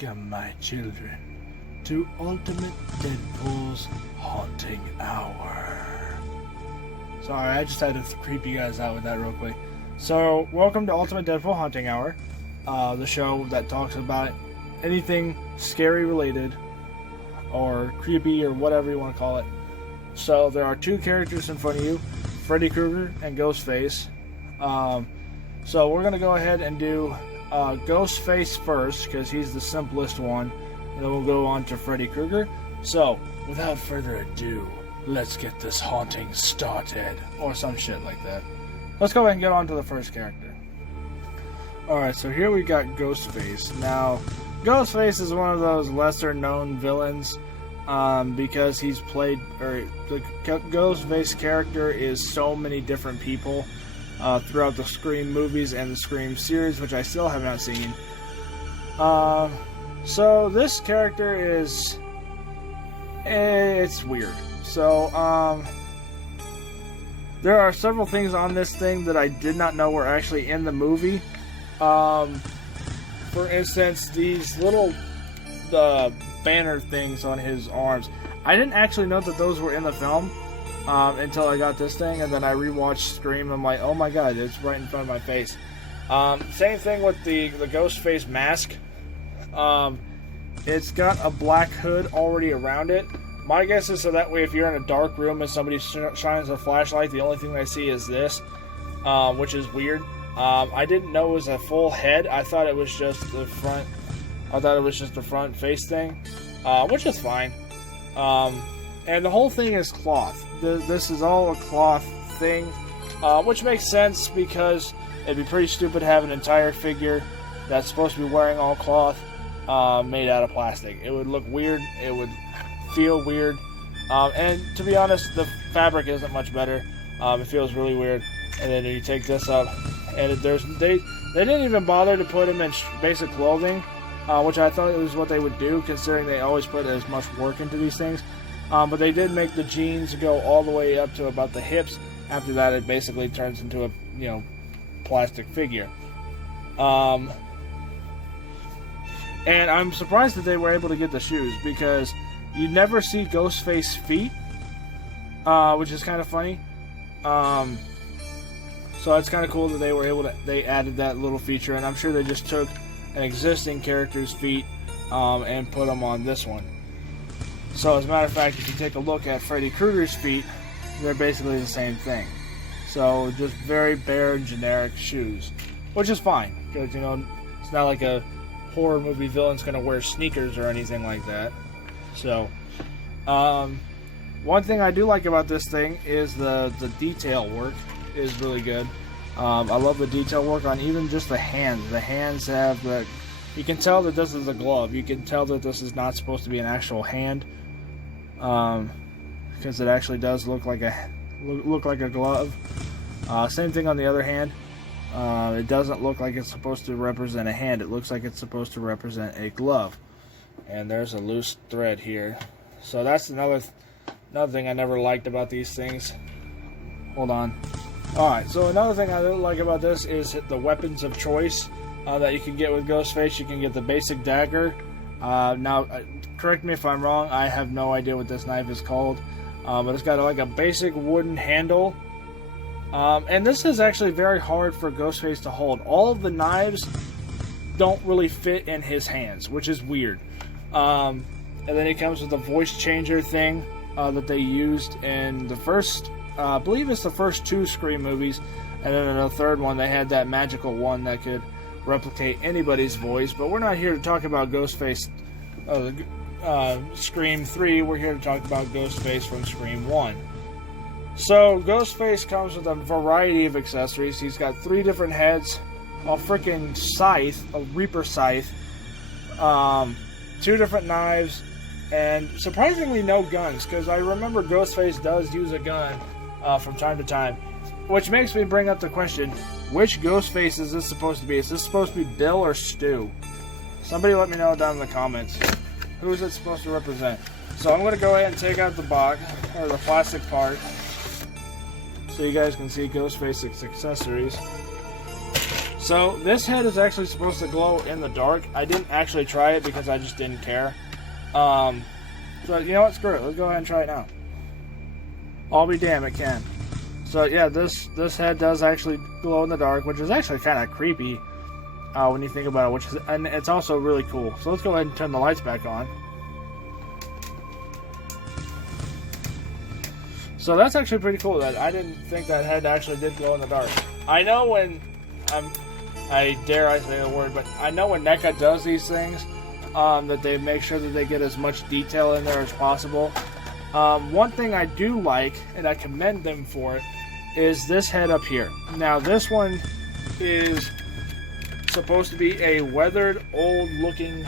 Welcome, my children, to Ultimate Deadpool's Haunting Hour. Sorry, I just had to creep you guys out with that real quick. So, welcome to Ultimate Deadpool Haunting Hour, the show that talks about anything scary related, or creepy, or whatever you want to call it. So, there are two characters in front of you, Freddy Krueger and Ghostface. So, we're going to go ahead and do Ghostface first, because he's the simplest one, and then we'll go on to Freddy Krueger. So, without further ado, let's get this haunting started, or some shit like that. Let's go ahead and get on to the first character. Alright, so here we got Ghostface. Now, Ghostface is one of those lesser known villains, because he's played, or the Ghostface character is so many different people throughout the Scream movies and the Scream series, which I still have not seen. So this character is, it's weird. So there are several things on this thing that I did not know were actually in the movie. For instance, these little banner things on his arms. I didn't actually know that those were in the film until I got this thing, and then I rewatched Scream, and I'm like, oh my god, it's right in front of my face. Same thing with the Ghostface mask. It's got a black hood already around it. My guess is so that way if you're in a dark room and somebody shines a flashlight, the only thing they see is this, which is weird. I didn't know it was a full head. I thought it was just the front. I thought it was just the front face thing, which is fine. And the whole thing is cloth. This is all a cloth thing, which makes sense because it'd be pretty stupid to have an entire figure that's supposed to be wearing all cloth made out of plastic. It would look weird. It would feel weird. And to be honest, the fabric isn't much better. It feels really weird. And then you take this up, and they didn't even bother to put him in basic clothing, which I thought it was what they would do, considering they always put as much work into these things. But they did make the jeans go all the way up to about the hips. After that, it basically turns into a, plastic figure. And I'm surprised that they were able to get the shoes, because you never see Ghostface feet, which is kind of funny. So it's kind of cool that they were able to, they added that little feature, and I'm sure they just took an existing character's feet and put them on this one. So as a matter of fact, if you take a look at Freddy Krueger's feet, they're basically the same thing. So just very bare and generic shoes, which is fine, because it's not like a horror movie villain's gonna wear sneakers or anything like that. So one thing I do like about this thing is the detail work is really good. I love the detail work on even just the hands. The hands have the, you can tell that this is a glove. You can tell that this is not supposed to be an actual hand, because it actually does look like a glove. Same thing on the other hand. It doesn't look like it's supposed to represent a hand. It looks like it's supposed to represent a glove. And there's a loose thread here. So that's another thing I never liked about these things. Hold on. Alright, so another thing I like about this is the weapons of choice that you can get with Ghostface. You can get the basic dagger. Now, correct me if I'm wrong, I have no idea what this knife is called. But it's got like a basic wooden handle. And this is actually very hard for Ghostface to hold. All of the knives don't really fit in his hands, which is weird. And then it comes with a voice changer thing that they used in the first, I believe it's the first two Scream movies. And then in the third one, they had that magical one that could replicate anybody's voice. But we're not here to talk about Ghostface Scream 3. We're here to talk about Ghostface from Scream 1. So, Ghostface comes with a variety of accessories. He's got 3 different heads, a freaking scythe, a Reaper scythe, 2 different knives, and surprisingly no guns, because I remember Ghostface does use a gun from time to time. Which makes me bring up the question, which Ghostface is this supposed to be? Is this supposed to be Bill or Stu? Somebody let me know down in the comments. Who is it supposed to represent? So I'm going to go ahead and take out the box, or the plastic part, so you guys can see Ghostface's accessories. So this head is actually supposed to glow in the dark. I didn't actually try it because I just didn't care. So you know what? Screw it. Let's go ahead and try it now. I'll be damned, it can. So yeah, this head does actually glow in the dark, which is actually kind of creepy when you think about it. And it's also really cool. So let's go ahead and turn the lights back on. So that's actually pretty cool. That I didn't think that head actually did glow in the dark. I know when I dare I say the word, but I know when NECA does these things, that they make sure that they get as much detail in there as possible. One thing I do like, and I commend them for it, is this head up here. Now this one is supposed to be a weathered, old-looking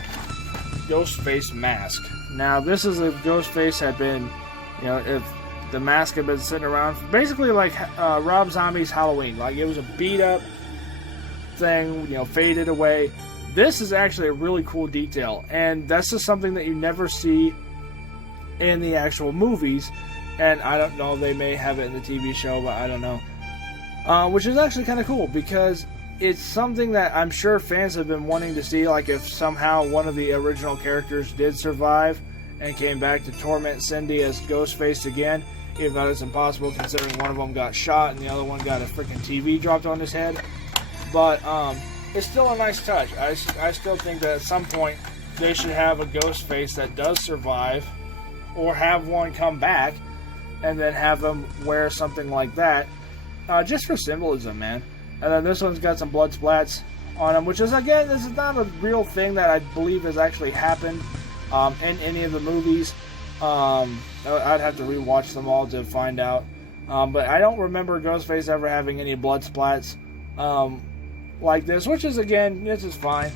ghost face mask. Now this is if ghost face had been, you know, if the mask had been sitting around, basically like Rob Zombie's Halloween, like it was a beat-up thing, you know, faded away. This is actually a really cool detail, and that's just something that you never see in the actual movies, and I don't know, they may have it in the TV show, but I don't know. Which is actually kind of cool, because it's something that I'm sure fans have been wanting to see, like if somehow one of the original characters did survive and came back to torment Cindy as Ghostface again, even though it's impossible considering one of them got shot and the other one got a freaking TV dropped on his head. But it's still a nice touch. I still think that at some point they should have a Ghostface that does survive, or have one come back and then have them wear something like that, just for symbolism, man. And then this one's got some blood splats on them, which is, again, this is not a real thing that I believe has actually happened in any of the movies. I'd have to rewatch them all to find out, but I don't remember Ghostface ever having any blood splats like this, which is, again, this is fine.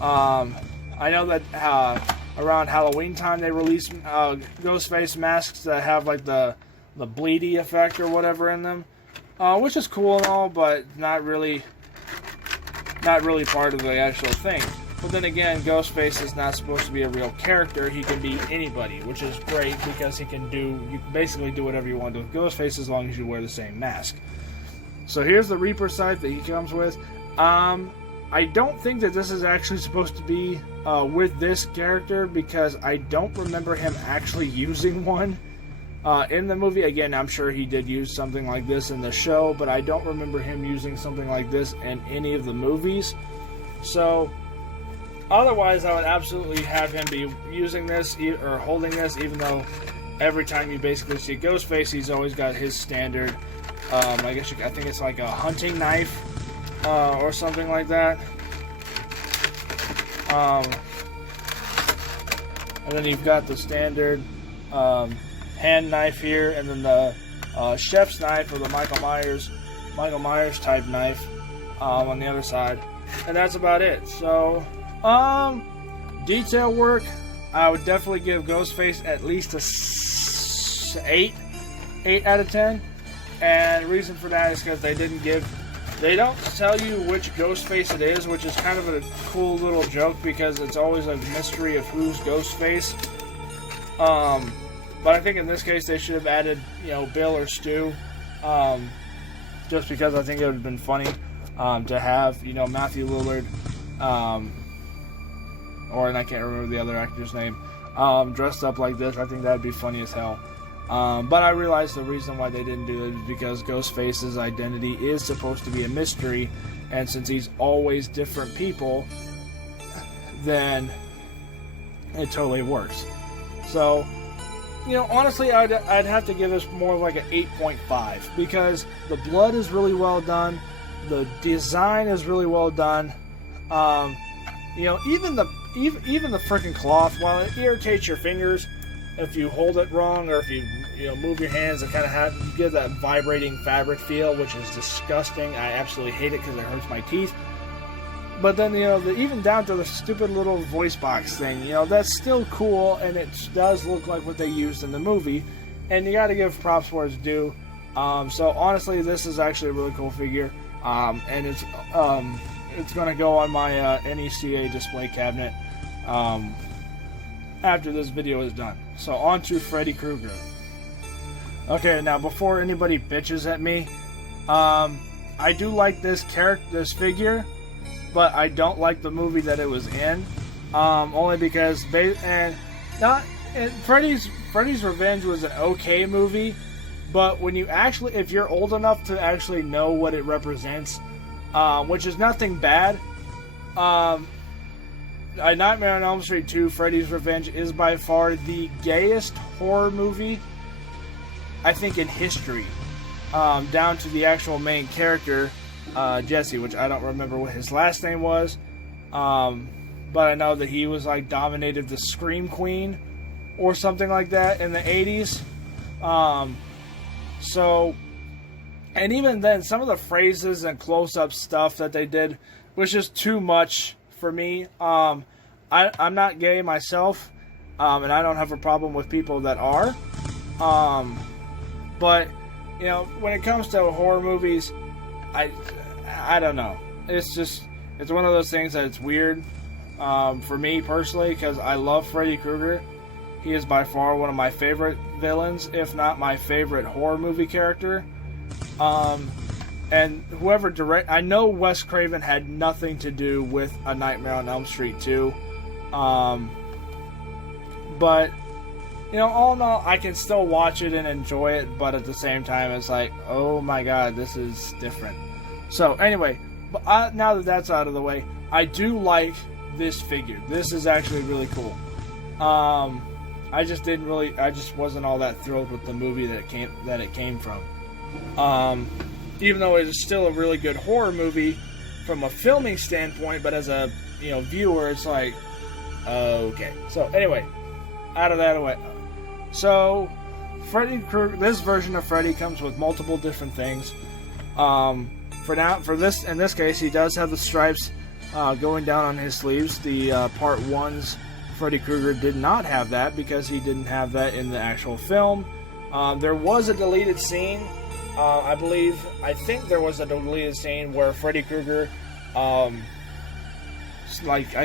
I know that around Halloween time they release Ghostface masks that have like the bleedy effect or whatever in them, which is cool and all, but not really part of the actual thing. But then again, Ghostface is not supposed to be a real character. He can be anybody, which is great because you can basically do whatever you want to do with Ghostface as long as you wear the same mask. So here's the Reaper scythe that he comes with. I don't think that this is actually supposed to be with this character, because I don't remember him actually using one in the movie. Again, I'm sure he did use something like this in the show, but I don't remember him using something like this in any of the movies. So otherwise, I would absolutely have him be using this or holding this, even though every time you basically see Ghostface, he's always got his standard, I think it's like a hunting knife or something like that. And then you've got the standard hand knife here, and then the chef's knife, or the Michael Myers type knife on the other side. And that's about it. So, detail work, I would definitely give Ghostface at least a 8 out of 10. And the reason for that is because they don't tell you which Ghostface it is, which is kind of a cool little joke, because it's always a mystery of who's Ghostface. But I think in this case they should have added, you know, Bill or Stu, just because I think it would have been funny to have, you know, Matthew Lillard, and I can't remember the other actor's name, dressed up like this. I think that'd be funny as hell. But I realized the reason why they didn't do it is because Ghostface's identity is supposed to be a mystery, and since he's always different people, then it totally works. So, you know, honestly, I'd have to give this more like an 8.5, because the blood is really well done, the design is really well done. You know, even the freaking cloth, while it irritates your fingers if you hold it wrong, or if you move your hands and kind of you get that vibrating fabric feel, which is disgusting. I absolutely hate it because it hurts my teeth. But then, you know, even down to the stupid little voice box thing, you know, that's still cool, and it does look like what they used in the movie, and you got to give props where it's due. So honestly, this is actually a really cool figure, and it's going to go on my NECA display cabinet after this video is done. So on to Freddy Krueger. Okay, now before anybody bitches at me, I do like this figure, but I don't like the movie that it was in. Only because Freddy's Revenge was an okay movie, but when you actually, if you're old enough to actually know what it represents, which is nothing bad, A Nightmare on Elm Street 2, Freddy's Revenge is by far the gayest horror movie, I think, in history. Down to the actual main character, Jesse, which I don't remember what his last name was, but I know that he was like dominated the Scream Queen or something like that in the 80s. So, and even then, some of the phrases and close-up stuff that they did was just too much for me. I'm not gay myself, and I don't have a problem with people that are. But, you know, when it comes to horror movies, I don't know. It's one of those things that it's weird for me personally, because I love Freddy Krueger. He is by far one of my favorite villains, if not my favorite horror movie character. And whoever I know Wes Craven had nothing to do with A Nightmare on Elm Street 2. But, you know, all in all, I can still watch it and enjoy it, but at the same time, it's like, oh my god, this is different. So, anyway, now that that's out of the way, I do like this figure. This is actually really cool. I just wasn't all that thrilled with the movie that it came from. Even though it is still a really good horror movie from a filming standpoint, but as a, you know, viewer, it's like, okay. So anyway, out of that way. So Freddy Krueger, this version of Freddy comes with multiple different things. In this case, he does have the stripes going down on his sleeves. The Part 1's Freddy Krueger did not have that because he didn't have that in the actual film. There was a deleted scene. I think there was a deleted scene where Freddy Krueger, I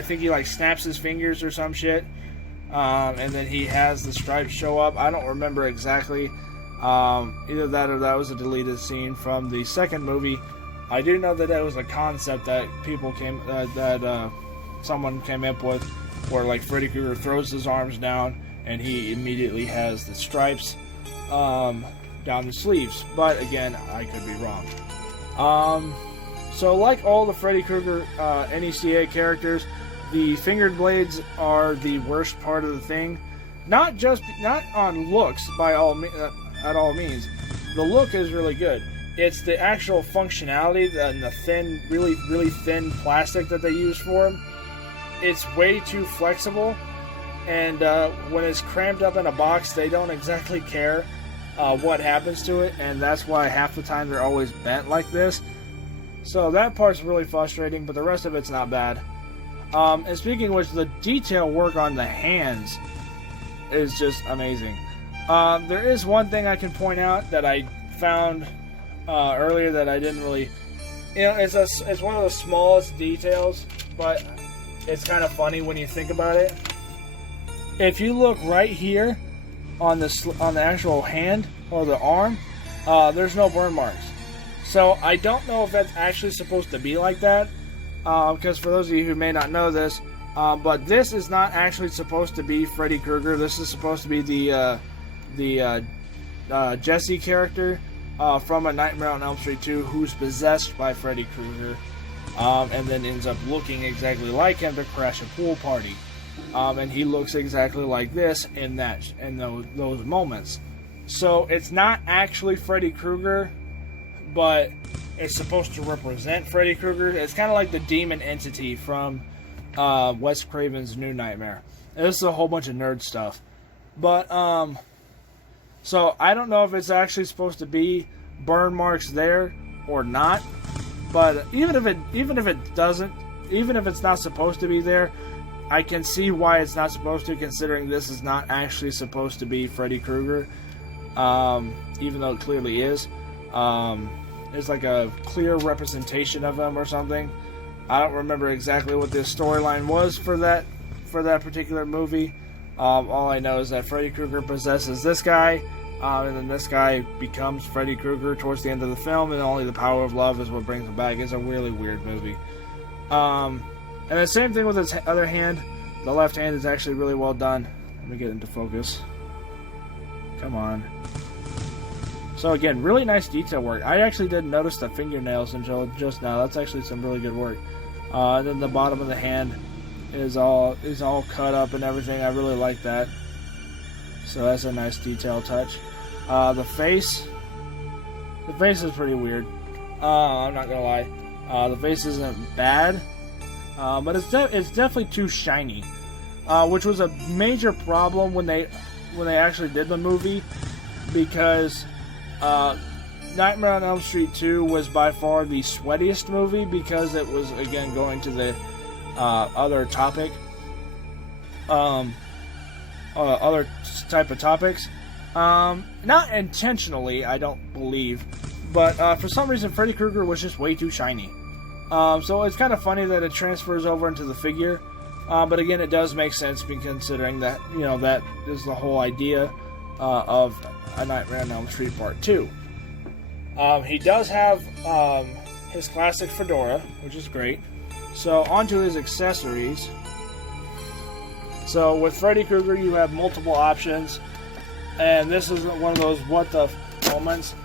think he snaps his fingers or some shit, and then he has the stripes show up. I don't remember exactly. Either that or that was a deleted scene from the second movie. I do know that was a concept that someone came up with, where Freddy Krueger throws his arms down and he immediately has the stripes down the sleeves, but again, I could be wrong. So like all the Freddy Krueger NECA characters, the fingered blades are the worst part of the thing. Not on looks at all means. The look is really good. It's the actual functionality and the thin, really, really thin plastic that they use for them. It's way too flexible, and when it's crammed up in a box, they don't exactly care what happens to it, and that's why half the time they're always bent like this. So that part's really frustrating, but the rest of it's not bad. And speaking of which, the detail work on the hands is just amazing. There is one thing I can point out that I found earlier that I didn't really... it's one of the smallest details, but it's kind of funny when you think about it. If you look right here on the actual hand or the arm, there's no burn marks. So I don't know if that's actually supposed to be like that, because for those of you who may not know this, but this is not actually supposed to be Freddy Krueger. This is supposed to be the Jesse character from A Nightmare on Elm Street 2, who's possessed by Freddy Krueger, and then ends up looking exactly like him to crash a pool party. And he looks exactly like this in those moments. So it's not actually Freddy Krueger, but it's supposed to represent Freddy Krueger. It's kind of like the demon entity from Wes Craven's New Nightmare. And this is a whole bunch of nerd stuff. But so I don't know if it's actually supposed to be burn marks there or not. But even if it's not supposed to be there, I can see why it's not supposed to, considering this is not actually supposed to be Freddy Krueger, even though it clearly is. It's like a clear representation of him or something. I don't remember exactly what this storyline was for that particular movie. All I know is that Freddy Krueger possesses this guy, And then this guy becomes Freddy Krueger towards the end of the film, and only the power of love is what brings him back. It's a really weird movie. And the same thing with his other hand. The left hand is actually really well done. Let me get into focus. Come on. So again, really nice detail work. I actually didn't notice the fingernails until just now. That's actually some really good work. And then the bottom of the hand is all cut up and everything. I really like that. So that's a nice detail touch. The face is pretty weird. I'm not gonna lie. The face isn't bad, but it's definitely too shiny, which was a major problem when they actually did the movie, because Nightmare on Elm Street 2 was by far the sweatiest movie, because it was, again, going to the other topic, other type of topics. Not intentionally, I don't believe, but for some reason Freddy Krueger was just way too shiny. So it's kind of funny that it transfers over into the figure, but again, it does make sense, considering that, that is the whole idea of A Nightmare on Elm Street Part 2. He does have his classic fedora, which is great. So onto his accessories. So with Freddy Krueger, you have multiple options, and this is one of those what the moments,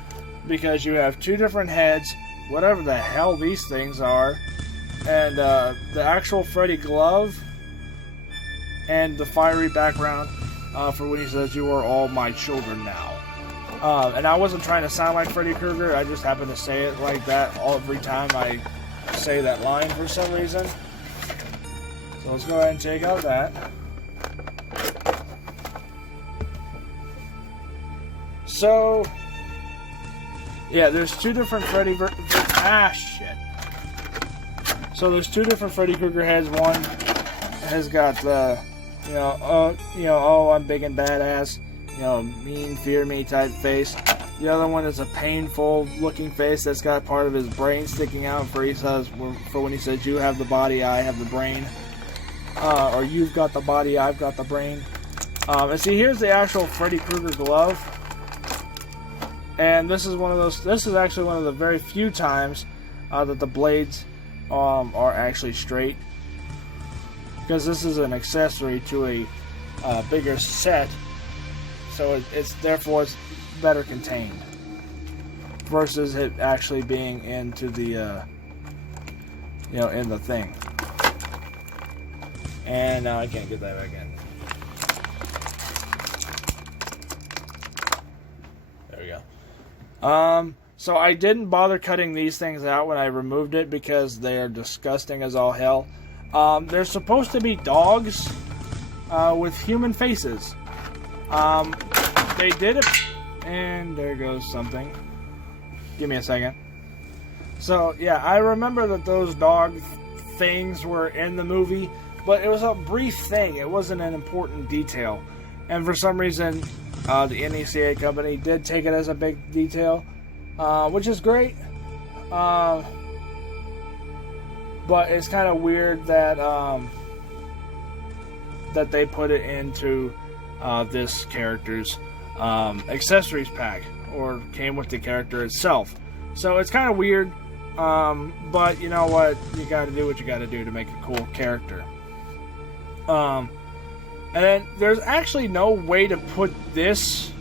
because you have two different heads, whatever the hell these things are, and the actual Freddy glove, and the fiery background for when he says, "You are all my children now." And I wasn't trying to sound like Freddy Krueger, I just happen to say it like that every time I say that line for some reason. So let's go ahead and take out that. So, yeah, there's two different Freddy So there's two different Freddy Krueger heads. One has got the, oh, I'm big and badass, mean, fear me type face. The other one is a painful looking face that's got part of his brain sticking out for when he says, "You have the body, I have the brain," or "You've got the body, I've got the brain." And see, here's the actual Freddy Krueger glove, and this is actually one of the very few times that the blades are actually straight, because this is an accessory to a bigger set. So it's better contained versus it actually being into the in the thing. And now I can't get that back in. There we go. So I didn't bother cutting these things out when I removed it, because they are disgusting as all hell. They're supposed to be dogs with human faces. They did it, and there goes something. Give me a second. So, yeah, I remember that those dog things were in the movie, but it was a brief thing. It wasn't an important detail. And for some reason, the NECA company did take it as a big detail, which is great. But it's kind of weird that that they put it into this character's accessories pack, or came with the character itself. So it's kind of weird, but you know what? You gotta do what you gotta do to make a cool character. And then there's actually no way to put this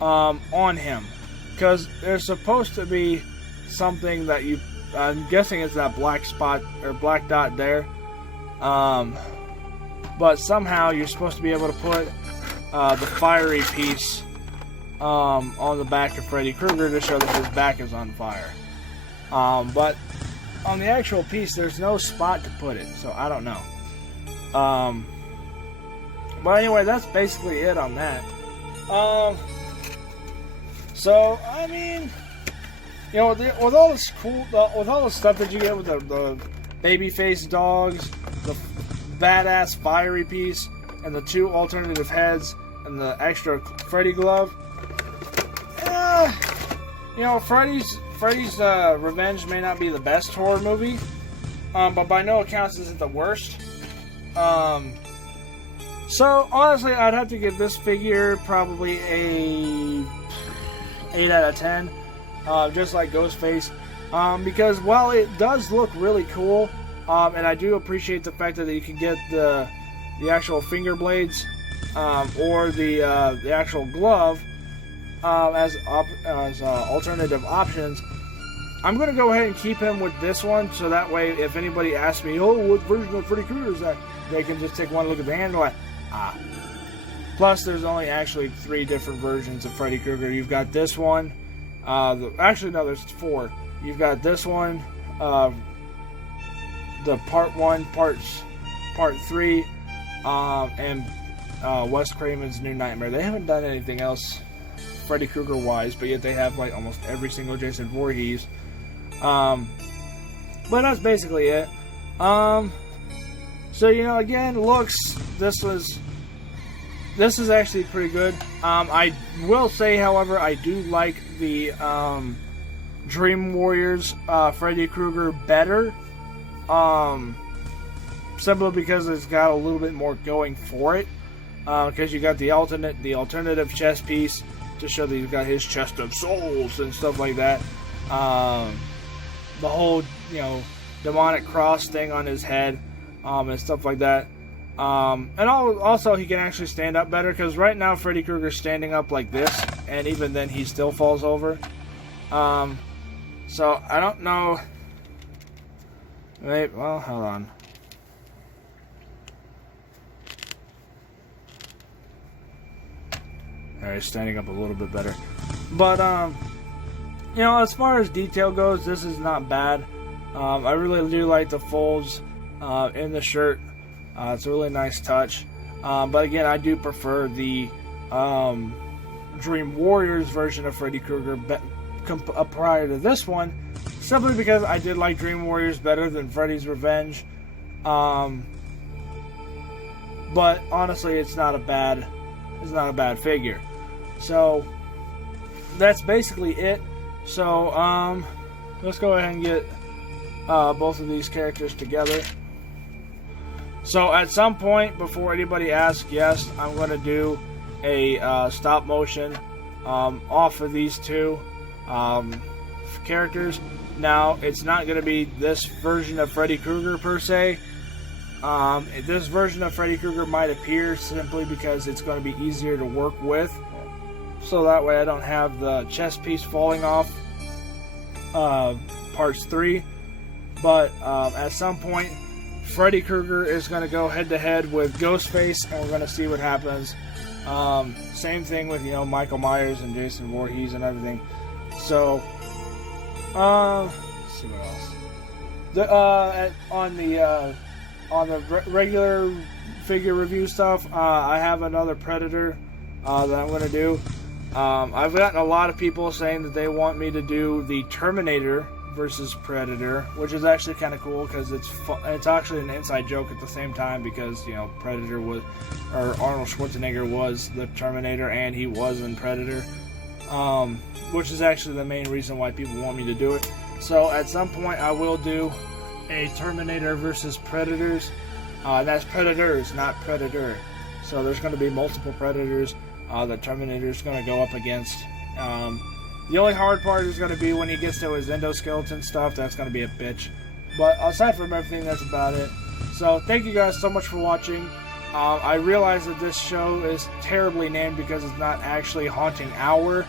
on him, because there's supposed to be something that I'm guessing it's that black spot or black dot there. But somehow you're supposed to be able to put the fiery piece on the back of Freddy Krueger to show that his back is on fire. But on the actual piece, there's no spot to put it, so I don't know. But anyway, that's basically it on that. So I mean, with all this with all the stuff that you get with the babyface dogs, the badass fiery piece, and the two alternative heads, and the extra Freddy glove. Freddy's Revenge may not be the best horror movie, but by no accounts is it the worst. So honestly, I'd have to give this figure probably a 8 out of 10, just like Ghostface. Because while it does look really cool, and I do appreciate the fact that you can get the actual finger blades or the actual glove as alternative options, I'm going to go ahead and keep him with this one, so that way if anybody asks me, oh, what version of Freddy Krueger is that, they can just take one look at the hand and like, ah. Plus, there's only actually 3 different versions of Freddy Krueger. You've got this one, actually no, there's 4. You've got this one, the part 1, part 3, and Wes Craven's New Nightmare. They haven't done anything else Freddy Krueger wise, but yet they have like almost every single Jason Voorhees. But that's basically it. So again, looks, this is actually pretty good. I will say, however, I do like the Dream Warriors Freddy Krueger better. Simply because it's got a little bit more going for it. Because you got the alternative chest piece to show that you've got his chest of souls and stuff like that. The whole, demonic cross thing on his head, and stuff like that. And also he can actually stand up better, because right now Freddy Krueger's standing up like this, and even then he still falls over. So I don't know. Wait, well, hold on. Alright, standing up a little bit better. But, as far as detail goes, this is not bad. I really do like the folds in the shirt. It's a really nice touch. But again, I do prefer the Dream Warriors version of Freddy Krueger prior to this one, simply because I did like Dream Warriors better than Freddy's Revenge. But honestly, it's not a bad figure. So that's basically it. So let's go ahead and get both of these characters together. So at some point, before anybody asks, yes, I'm going to do a stop motion off of these two characters. Now, it's not going to be this version of Freddy Krueger per se. This version of Freddy Krueger might appear simply because it's going to be easier to work with. So that way I don't have the chest piece falling off parts 3. But at some point, Freddy Krueger is going to go head-to-head with Ghostface, and we're going to see what happens. Same thing with, Michael Myers and Jason Voorhees and everything. So, let's see what else. On the regular figure review stuff, I have another Predator that I'm going to do. I've gotten a lot of people saying that they want me to do the Terminator versus Predator, which is actually kind of cool because it's actually an inside joke at the same time, because Predator was, or Arnold Schwarzenegger was the Terminator, and he was in Predator, which is actually the main reason why people want me to do it. So at some point I will do a Terminator versus Predators. That's Predators, not Predator. So there's going to be multiple Predators that Terminator's going to go up against. The only hard part is going to be when he gets to his endoskeleton stuff. That's going to be a bitch. But aside from everything, that's about it. So thank you guys so much for watching. I realize that this show is terribly named because it's not actually Haunting Hour.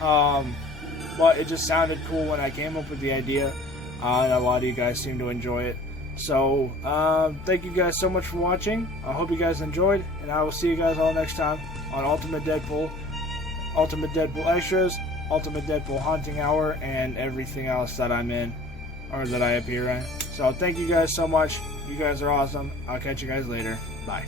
But it just sounded cool when I came up with the idea. And a lot of you guys seem to enjoy it. So thank you guys so much for watching. I hope you guys enjoyed. And I will see you guys all next time on Ultimate Deadpool Extras, Ultimate Deadpool Haunting Hour, and everything else that I'm in, or that I appear in. So thank you guys so much. You guys are awesome. I'll catch you guys later. Bye.